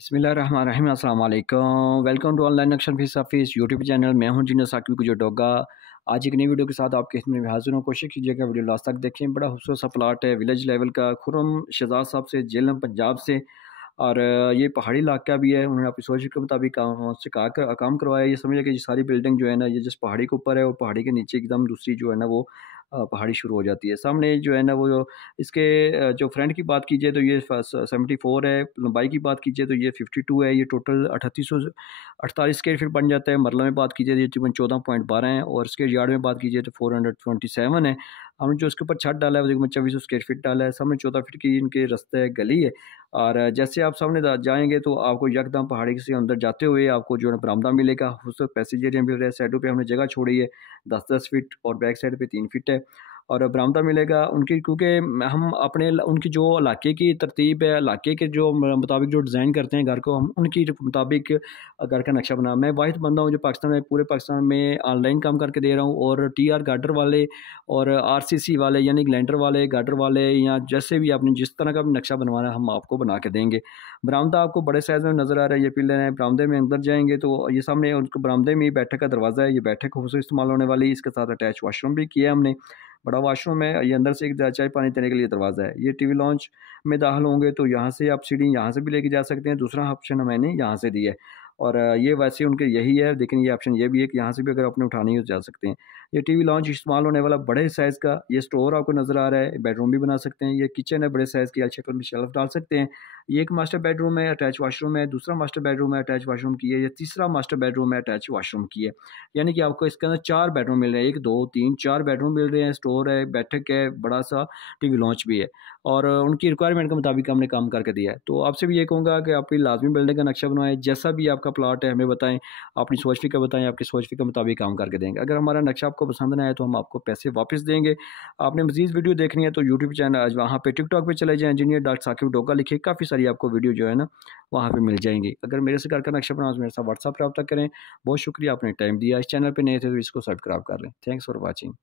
बिस्मिल्लाहिर्रहमानिर्रहीम अस्सलाम वालेकुम। Welcome to online action fees office YouTube channel. मैं हूं जिन्ना साकिब को जो डोगा। आज एक नई वीडियो के साथ आपके इसमें हाजिर हूं। कोशिश कीजिएगा वीडियो लास्ट तक देखें। बड़ा खूबसूरत सा प्लाट है विलेज लेवल का, खुरम शहजाद साहब से, जेलम पंजाब से। और ये पहाड़ी इलाका भी है। उन्होंने अपनी सोच के मुताबिक से काम करवाया। ये समझिए कि ये सारी बिल्डिंग जो है ना, ये जिस पहाड़ी के ऊपर है और पहाड़ी के नीचे एकदम दूसरी जो है ना वो पहाड़ी शुरू हो जाती है। सामने जो है ना वो इसके जो फ्रंट की बात कीजिए तो ये 74 है। लंबाई की बात कीजिए तो ये 52 है। ये टोटल 3848 स्क्वायर फीट बन जाता है। मरला में बात कीजिए तो ये तकरीबन 14.12 है। और इसके यार्ड में बात कीजिए तो 427 है। हमने जो इसके ऊपर छत डाला है वो तकरीबन 2400 स्क्वायर फीट डाला है। सामने 14 फीट की इनके रास्ते गली है। और जैसे आप सामने जाएंगे तो आपको यकदम पहाड़ी से अंदर जाते हुए आपको जो है बरामदा मिलेगा। उससे पैसेज एरिया मिल रहा है। साइडों पे हमने जगह छोड़ी है 10-10 फीट और बैक साइड पे 3 फीट है। और बरामदा मिलेगा उनकी, क्योंकि हम अपने उनकी जो इलाके की तरतीब है, इलाके के जो मुताबिक जो डिज़ाइन करते हैं घर को, हम उनकी मुताबिक घर का नक्शा बना। मैं वाहिद बंदा हूँ जो पाकिस्तान में, पूरे पाकिस्तान में ऑनलाइन काम करके दे रहा हूँ। और TR गार्डर वाले और RCC वाले यानी ग्लैंडर वाले, गार्डर वाले, या जैसे भी आपने जिस तरह का भी नक्शा बनवाना है हम आपको बना के देंगे। बरामदा आपको बड़े साइज़ में नज़र आ रहा है। ये पिलर है। बरामदे में अंदर जाएंगे तो ये सामने उसको बरामदे में ही बैठक का दरवाज़ा है। ये बैठक खूबसूरत इस्तेमाल होने वाली। इसके साथ अटैच वॉशरूम भी किया है हमने। बड़ा वॉशरूम है। ये अंदर से एक चाय पानी देने के लिए दरवाज़ा है। ये टीवी लॉन्च में दाखिल होंगे तो यहाँ से आप सीढ़ी यहाँ से भी लेके जा सकते हैं। दूसरा ऑप्शन मैंने यहाँ से दिया है। और ये वैसे उनके यही है, लेकिन ये ऑप्शन ये भी है कि यहाँ से भी अगर आपने उठानी हो जा सकते हैं। ये टीवी लॉन्च इस्तेमाल होने वाला बड़े साइज़ का। ये स्टोर आपको नज़र आ रहा है। बेडरूम भी बना सकते हैं। ये किचन है बड़े साइज़ की, शक्ल में शेल्फ डाल सकते हैं। ये एक मास्टर बेडरूम है, अटैच वॉशरूम है। दूसरा मास्टर बेडरूम है, अटैच वॉशरूम की है। ये तीसरा मास्टर बेडरूम है, अटैच वॉशरूम की है। यानी कि आपको इसके अंदर 4 बेडरूम मिल रहे हैं। 1 2 3 4 बेडरूम मिल रहे हैं। स्टोर है, बैठक है, बड़ा सा टीवी लॉन्च भी है। और उनकी रिक्वायरमेंट के मुताबिक हमने काम करके दिया है। तो आपसे भी ये कहूँगा कि आप लाजमी बिल्डिंग का नक्शा बनवाएं। जैसा भी आपका प्लाट है हमें बताएं, अपनी सोच फ़िक्र बताएं। आपकी सोच फ़िक्र के मुताबिक काम करके देंगे। अगर हमारा नक्शा आपको पसंद ना आए तो हम आपको पैसे वापस देंगे। आपने मज़ीद वीडियो देखनी है तो यूट्यूब चैनल, वहाँ पे टिकटॉक पे चले जाएँ, इंजीनियर डॉक्टर साकिब डोगा लिखिए, काफ़ी सारी आपको वीडियो जो है ना वहाँ पे मिल जाएंगी। अगर मेरे से घर का नक्शा बनाना तो मेरे साथ व्हाट्सएप पर रब्ता करें। बहुत शुक्रिया आपने टाइम दिया। इस चैनल पे नए थे तो इसको सब्सक्राइब कर लें। Thanks for watching.